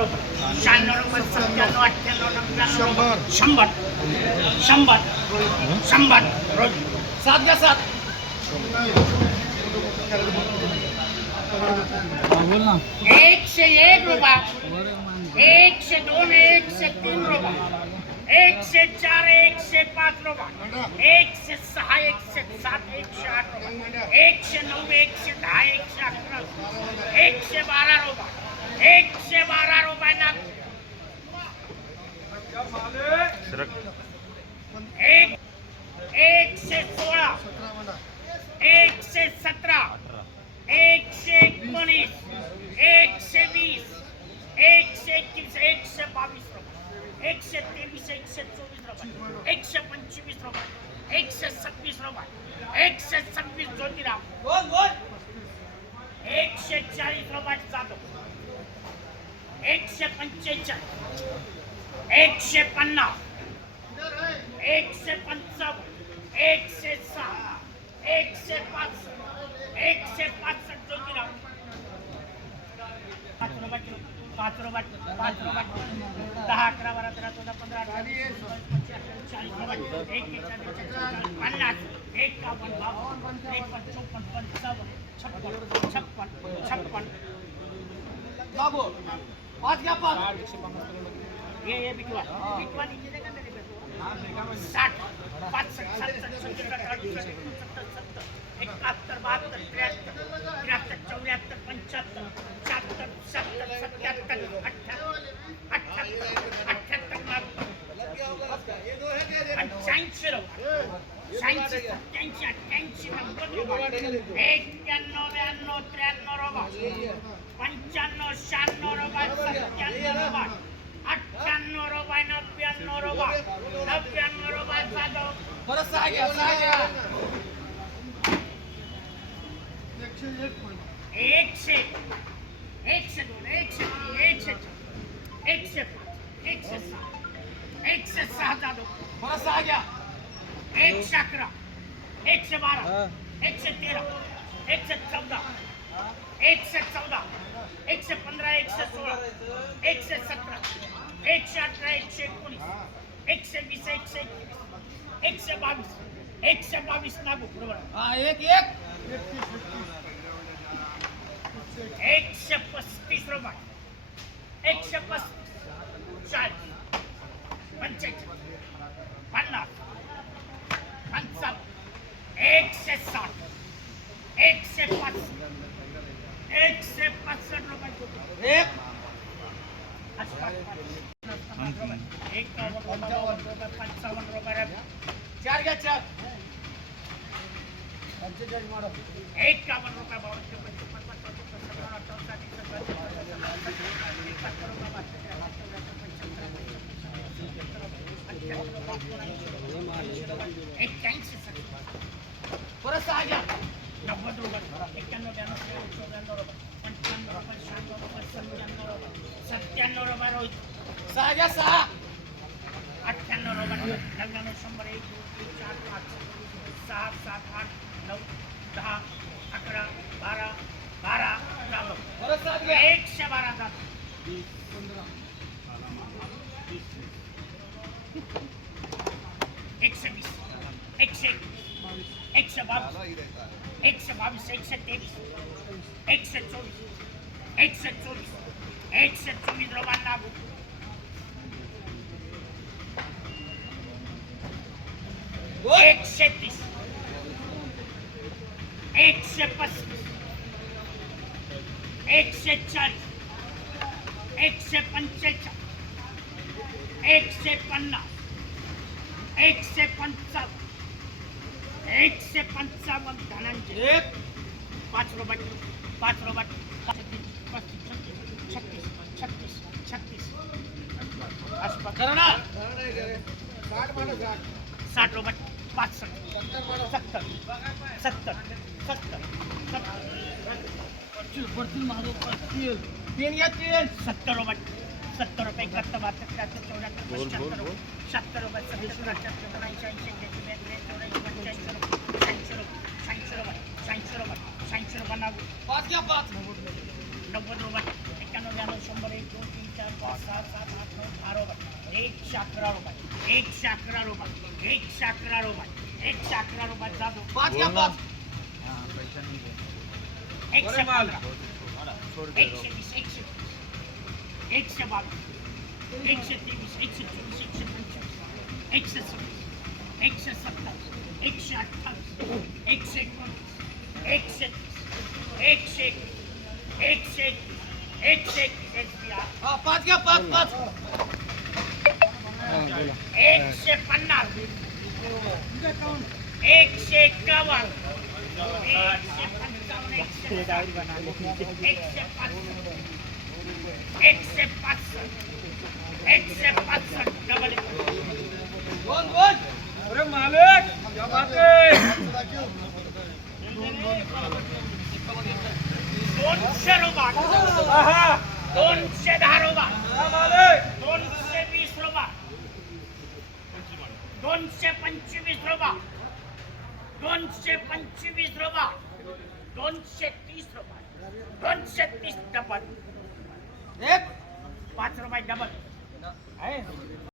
रुपये 96 रुपये 97 98 99 100 100 रोज 7 घ्या 7 101 रुपये 102 103 रुपये 104 105 रुपये 106 107 108 रुपये 109 110 111 रुपये 112 रुपये ना 116 117 119 120 121 122 रुपये 123 124 रुपये 125 रुपये 126 रुपये 126 ज्योतिराव 140 रुपये जातो 145 150 155 106 105 165 ज्योतिराव 5 रुपये 5 रुपये 5 रुपये 10 11 12 13 14 15 40 रुपये 1 50 51 56 बाबू 5 घ्या 5 ये बिटवा बिटवा नीचे देखा मेरे पे 60 65 67 68 71 72 73 74 75 76 77 122 लागू बरोबर हा 135 रुपये 135 40 55 50 55 160 105 165 रुपये 55 रुपये 4 घ्या 4 51 रुपये परत 6 घ्या 90 रुपये 91 97 रुपये रोज 6 घ्या 6 98 रुपये 99 100 1 2 3 4 5 6 7 8 9 10 11 12 12 चालू परत 7 घ्या 112 जात 120 122 122 123 124 124 रुपये लागू 130 135 140 145 150 155 155 धनांचे 5 रुपये 5 रुपये 36 36 36 आसपास करा ना 60 रुपये 65 70 70 70 मारो 3 या 3 70 रुपये 71 72 73 74 75 रुपये 70 रुपये 90 रुपये 91 100 1 2 3 4 111 रुपये 111 रुपये 111 रुपये 111 रुपये जातो 5 घ्या 5 115 120 122 123 124 125 127 128 129 130 SBR हा 5 घ्या 5 5 150 151 165 डबल दोन दोन अरे मालिक क्या बात है 200 रुपये आहा 210 रुपये क्या मालिक 220 रुपये 225 रुपये 225 रुपये 230 रुपये 230 डबल एक 5 रुपये डबल आहे